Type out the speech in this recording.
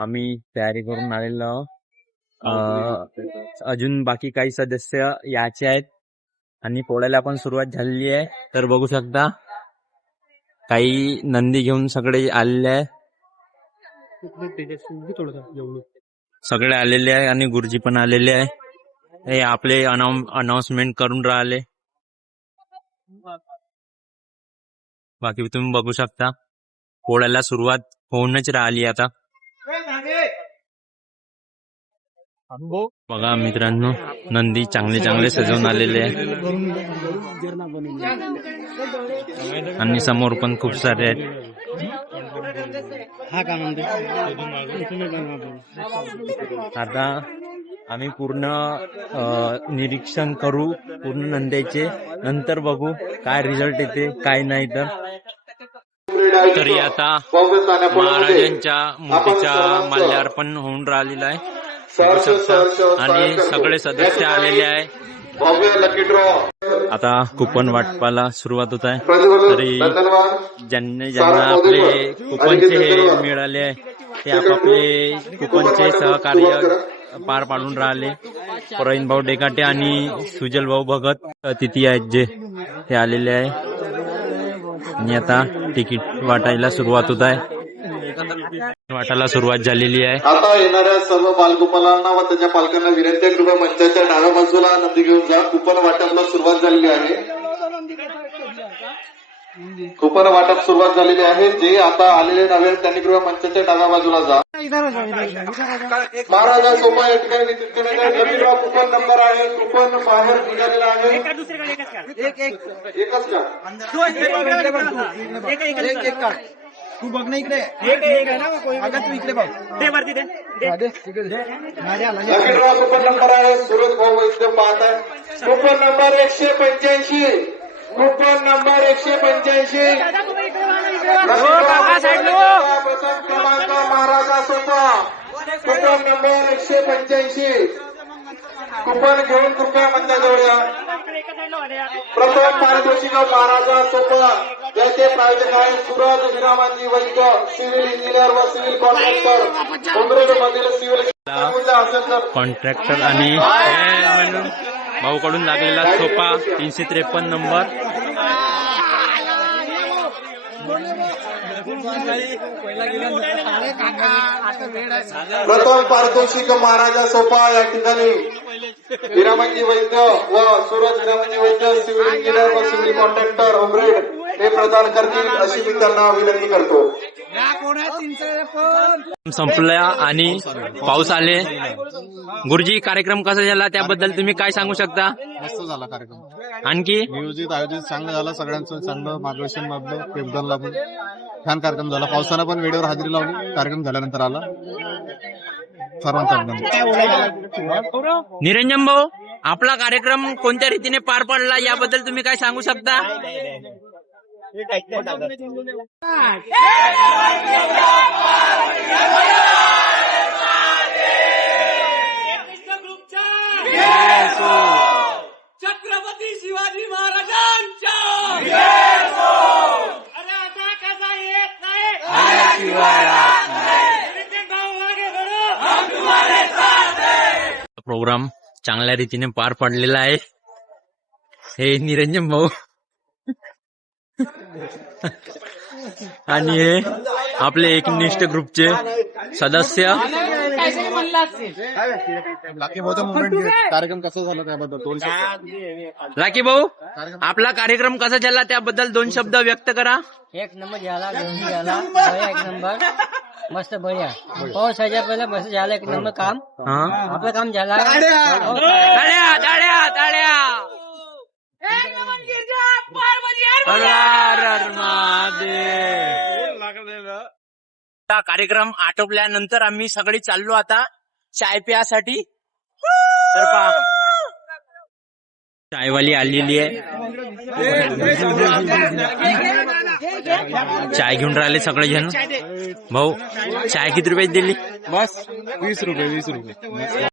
आम्ही तयारी करून आलेलो आहोत. अं, अजून बाकी काही सदस्य याचे आहेत आणि पोळ्याला पण सुरुवात झालेली आहे. तर बघू शकता काही नंदी घेऊन सगळे आलेले आहे सगळे आलेले आहे आणि गुरुजी पण आलेले आहे हे आपले अनाउन्समेंट करून राहिले. बाकी तुम्ही बघू शकता पोळ्याला सुरुवात होऊनच राहिली आता. बघा मित्रांनो नंदी चांगले चांगले सजवून आलेले आहे. आणि समोर पण खूप सारे आहेत. आता आम्ही पूर्ण निरीक्षण करू पूर्ण नंद्याचे नंतर बघू काय रिझल्ट येते काय नाही तर. तरी आता महाराजांच्या मूर्तीचा माल्यार्पण होऊन राहिलेला आहे. बघू शकता. आणि सगळे सदस्य आलेले आहे आता कुपन वाटपाला सुरुवात होत आहे. तरी ज्यांनी ज्यांना आपले कुपनचे हे मिळाले आहे ते आपापले कुपनचे सहकार्य पार पाडून राहिले. प्रवीण भाऊ डेकाटे आणि सुजल भाऊ भगत तिथी आहेत जे ते आलेले आहे. आणि आता तिकीट वाटायला सुरुवात होत आहे. वाटायला सुरुवात झालेली आहे आता येणाऱ्या सर्व बालगोपालांना व त्याच्या पालकांना विनंती आहे, कृपया मंचाच्या डाव्या बाजूला नंदी घेऊन जा कुपन वाटपला सुरुवात झालेली आहे कुपन वाटप सुरुवात झालेली आहे जे आता आलेले नव्हे त्यांनी कृपया मंचाच्या डाव्या बाजूला जा महाराजा सोपा या ठिकाणी कुपन नंबर आहे कुपन बाहेर निघालेला आहे एकच का तू बघ ना इकडे. अगं तू इकडे बघ. ड्रॉ कुपन नंबर आहे सुरत भाऊ वैद्य पाहत आहे. कुपन नंबर एकशे पंच्याऐंशी. कुपन नंबर एकशे पंच्याऐंशी. प्रथम क्रमांक महाराजा सोपा. कुपन नंबर एकशे पंच्याऐंशी. कुपन घेऊन कृपया मंचाजवळ या प्रथम पारितोषिक महाराजा सोपा ज्याचे प्रायोजक आहे सुरज विरामांजी वैद्य सिव्हिल इंजिनियर व सिव्हिल कॉन्ट्रॅक्टर. उमरेड मधील सिव्हिल कॉन्ट्रॅक्टर आणि भाऊ कडून लागलेला सोपा तीनशे त्रेपन्न नंबर. प्रथम पारितोषिक महाराजा सोपा या ठिकाणी हिरामंजी वैद्य व सूरज हिरामंजी वैद्य सिव्हिल इंजिनियर व सिव्हिल कॉन्ट्रॅक्टर उमरेड हे प्रदान करतील अशी मी त्यांना विनंती करतो. संपला आणि पाऊस आले. गुरुजी कार्यक्रम कसा झाला? त्याबद्दल तुम्ही काय सांगू शकता? मस्त झाला कार्यक्रम. आणखी? नियोजित आयोजित चांगलं झालं. सगळ्यांचं चांगलं मार्गदर्शन लाभलं पेबदलला पण छान कार्यक्रम झाला. पावसानं पण वेळेवर हजेरी लावली. कार्यक्रम झाल्यानंतर आला. सर्वांचा अभिनंदन. निरंजन भाऊ आपला कार्यक्रम कोणत्या रीतीने पार पडला? याबद्दल तुम्ही काय सांगू शकता छत्रपती शिवाजी महाराजांच्या अरे आता कसा येत नाही नितीन भाऊ मागे बढो. प्रोग्राम चांगल्या रीतीने पार पडलेला आहे. हे निरंजन भाऊ. आणि हे आपले एकनिष्ठ ग्रुपचे सदस्य. कार्यक्रम कसा झाला त्याबद्दल? दोन. लाकी भाऊ आपला कार्यक्रम कसा झाला त्याबद्दल दोन शब्द व्यक्त करा. एक नंबर झाला दोन झाला एक नंबर. मस्त बढिया पाऊस ह्याच्या पहिला मस्त झालं एक नंबर काम हा आपलं काम झालं कार्यक्रम आटोपल्यानंतर आम्ही सगळे चाललो आता चाय प्यासाठी तर पहा चायवाली आलेली आहे चाय घेऊन राहिले सगळे जण. भाऊ चाय किती रुपयाची दिली? बस वीस रुपये वीस रुपये.